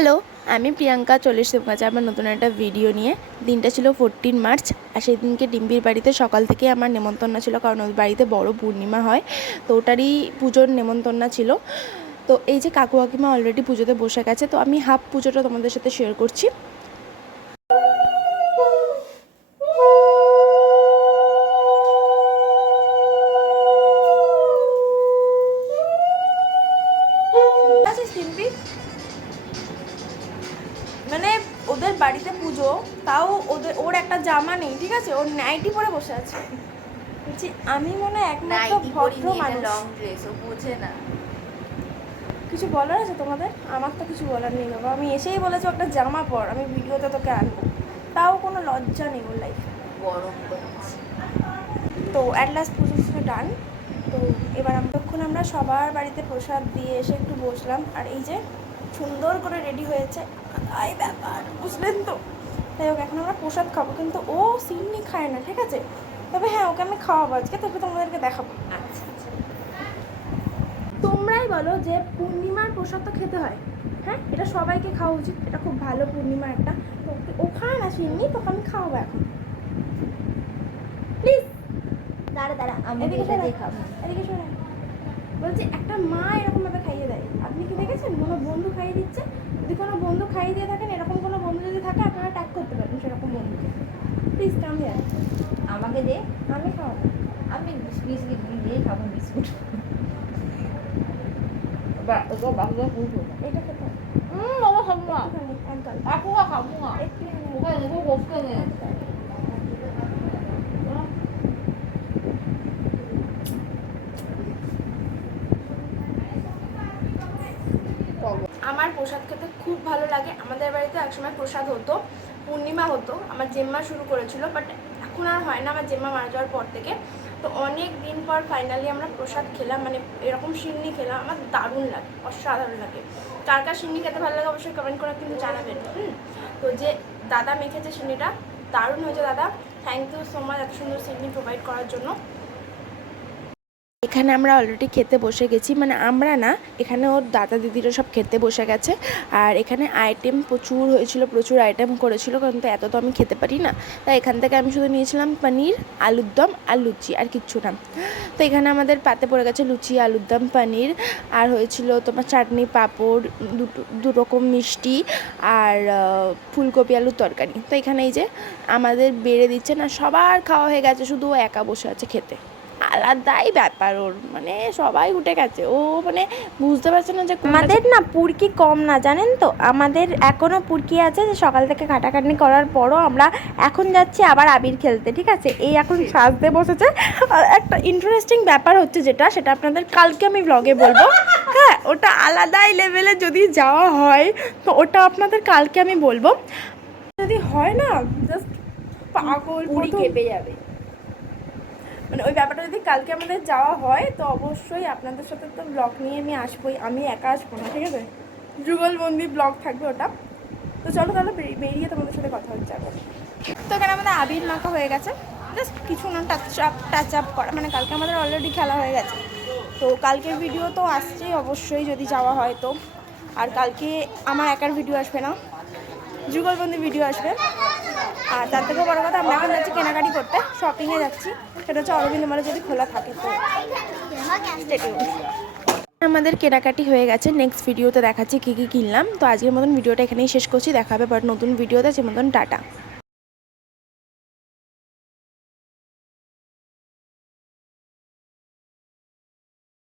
Hello, আমি প্রিয়াঙ্কা চলে এসেছি কাছে আমার নতুন একটা ভিডিও নিয়ে। দিনটা ছিল 14 মার্চ, আর সেই দিনকে ডিম্পির বাড়িতে সকাল থেকে আমার নেমন্তন্ন ছিল, কারণ ওই বাড়িতে বড় পূর্ণিমা হয়, তো ওটারই পুজোর নেমন্তন্ন ছিল। তো এই যে কাকু কাকিমা অলরেডি পুজোতে বসে গেছে, তো আমি হাফ পুজোটা তোমাদের সাথে শেয়ার করছি। মানে ওদের বাড়িতে পুজো, তাও ওর একটা জামা নেই, ঠিক আছে, ওর নাইটি পরে বসে আছে। বলছি আমি মনে হয় একমাত্র ভদ্র মানুষ। লং ড্রেস ও বোঝে না। কিছু বলার আছে তোমাদের? আমার তো কিছু বলার নেই বাবা, আমি এসেই বলেছি একটা জামা পর, আমি ভিডিওতে তোকে আনবো, তাও কোনো লজ্জা নেই ওর লাইফে। গরম করছে। তো অ্যাট লাস্ট পুজো ডান। তো এবার তখন আমরা সবার বাড়িতে প্রসাদ দিয়ে এসে একটু বসলাম, আর এই যে সুন্দর করে রেডি হয়েছে, তাই ব্যাপার বুঝলেন তো। তাই হোক, এখন আমরা প্রসাদ খাবো, কিন্তু ও সিন্নি খায় না, ঠিক আছে, তবে হ্যাঁ ওকে আমি খাওয়াবো আজকে, তবে তোমাদেরকে দেখাবো। আচ্ছা আচ্ছা, তোমরাই বলো যে পূর্ণিমার প্রসাদ তো খেতে হয়, হ্যাঁ, এটা সবাইকে খাওয়া উচিত, এটা খুব ভালো পূর্ণিমা একটা। তো ও খায় না সিন্নি, তোকে আমি খাওয়াবো এখন, প্লিজ। দাঁড়া আমি এদিকে এটা শোনো, দেখাবো। এদিকে শোনো, বলছি একটা মা এরকমভাবে খাইয়ে দেয়, আপনি কি দেখেছেন কোনো বন্ধু খাইয়ে দিচ্ছে? যদি কোনো বন্ধু খাইয়ে দিয়ে থাকেন, এরকম কোনো বন্ধু যদি থাকে, আপনারা ট্যাগ করতে পারেন সেরকম বন্ধুকে। Please come here. আমাকে দে, আমি খাওয়াবো। আমি বিস্কিট দিয়ে খাবো, বিস্কুট। এটা খেতে হবে। বাবা খাবো না, একটুখানি, একদম এখন খাবো না, একটু। ওখানে দেখো বসতে নেই। আমার প্রসাদ খেতে খুব ভালো লাগে। আমাদের বাড়িতে একসময় প্রসাদ হতো, পূর্ণিমা হতো, আমার জেম্মা শুরু করেছিল, বাট এখন আর হয় না, আমার জেম্মা মারা যাওয়ার পর থেকে। তো অনেক দিন পর ফাইনালি আমরা প্রসাদ খেলাম, মানে এরকম সিন্নি খেলাম, আমার দারুণ লাগে, অসাধারণ লাগে। কার কার সিন্নি খেতে ভালো লাগে অবশ্যই কমেন্ট করে কিন্তু জানাবেন। তো যে দাদা মেখেছে সিন্নিটা, দারুণ হয়েছে দাদা, থ্যাংক ইউ সো মাচ এত সুন্দর সিন্নি প্রোভাইড করার জন্য। এখানে আমরা অলরেডি খেতে বসে গেছি, মানে আমরা না, এখানে ওর দাদা দিদিরা সব খেতে বসে গেছে। আর এখানে আইটেম প্রচুর হয়েছিল, প্রচুর আইটেম করেছিল, কারণ তো এত তো আমি খেতে পারি না, তাই এখান থেকে আমি শুধু নিয়েছিলাম পনির, আলুর দম আর লুচি, আর কিচ্ছু না। তো এখানে আমাদের পাতে পড়ে গেছে লুচি, আলুর দম, পনির, আর হয়েছিল তোমার চাটনি, পাঁপড়, দু রকম মিষ্টি, আর ফুলকপি আলুর তরকারি। তো এখানে এই যে আমাদের বেড়ে দিচ্ছে না, সবার খাওয়া হয়ে গেছে, শুধু ও একা বসে আছে খেতে। আলাদাই ব্যাপার ওর, মানে সবাই উঠে গেছে, ও মানে বুঝতে পারছে না যে আমাদের না পুরকি কম না, জানেন তো, আমাদের এখনও পুরকি আছে, যে সকাল থেকে খাটাখাটনি করার পরও আমরা এখন যাচ্ছি আবার আবির খেলতে, ঠিক আছে। এই এখন সাজতে বসেছে। আর একটা ইন্টারেস্টিং ব্যাপার হচ্ছে যেটা, সেটা আপনাদের কালকে আমি ব্লগে বলবো, হ্যাঁ, ওটা আলাদাই লেভেলে যদি যাওয়া হয়, তো ওটা আপনাদের কালকে আমি বলবো। যদি হয় না, জাস্ট পাগল, পুরি খেপে যাবে। মানে ওই ব্যাপারটা যদি কালকে আমাদের যাওয়া হয়, তো অবশ্যই আপনাদের সাথে তো ব্লগ নিয়ে আমি আসবোই, আমি একা আসবো না, ঠিক আছে, যুগলবন্দি ব্লগ থাকবে ওটা। তো চলো তাহলে বেরিয়ে তোমাদের সাথে কথা হচ্ছে আবার। তো এখানে আমাদের আবির মাখা হয়ে গেছে, জাস্ট কিছু না, টাচ আপ করা, মানে কালকে আমাদের অলরেডি খেলা হয়ে গেছে। তো কালকের ভিডিও তো আসছেই অবশ্যই যদি যাওয়া হয় তো। আর কালকে আমার একার ভিডিও আসবে না, যুগলবন্দি ভিডিও আসবে। আর তার থেকেও বড় কথা, আমরা এখন যাচ্ছি কেনাকাটি করতে, শপিংয়ে যাচ্ছি, সেটা হচ্ছে অরবিন্দ মলে যদি খোলা থাকে তো। আমাদের কেনাকাটি হয়ে গেছে, নেক্সট ভিডিওতে দেখাচ্ছি কী কী কিনলাম। তো আজকের মতন ভিডিওটা এখানেই শেষ করছি, দেখা হবে বাট নতুন ভিডিওতে, যে মতন টাটা।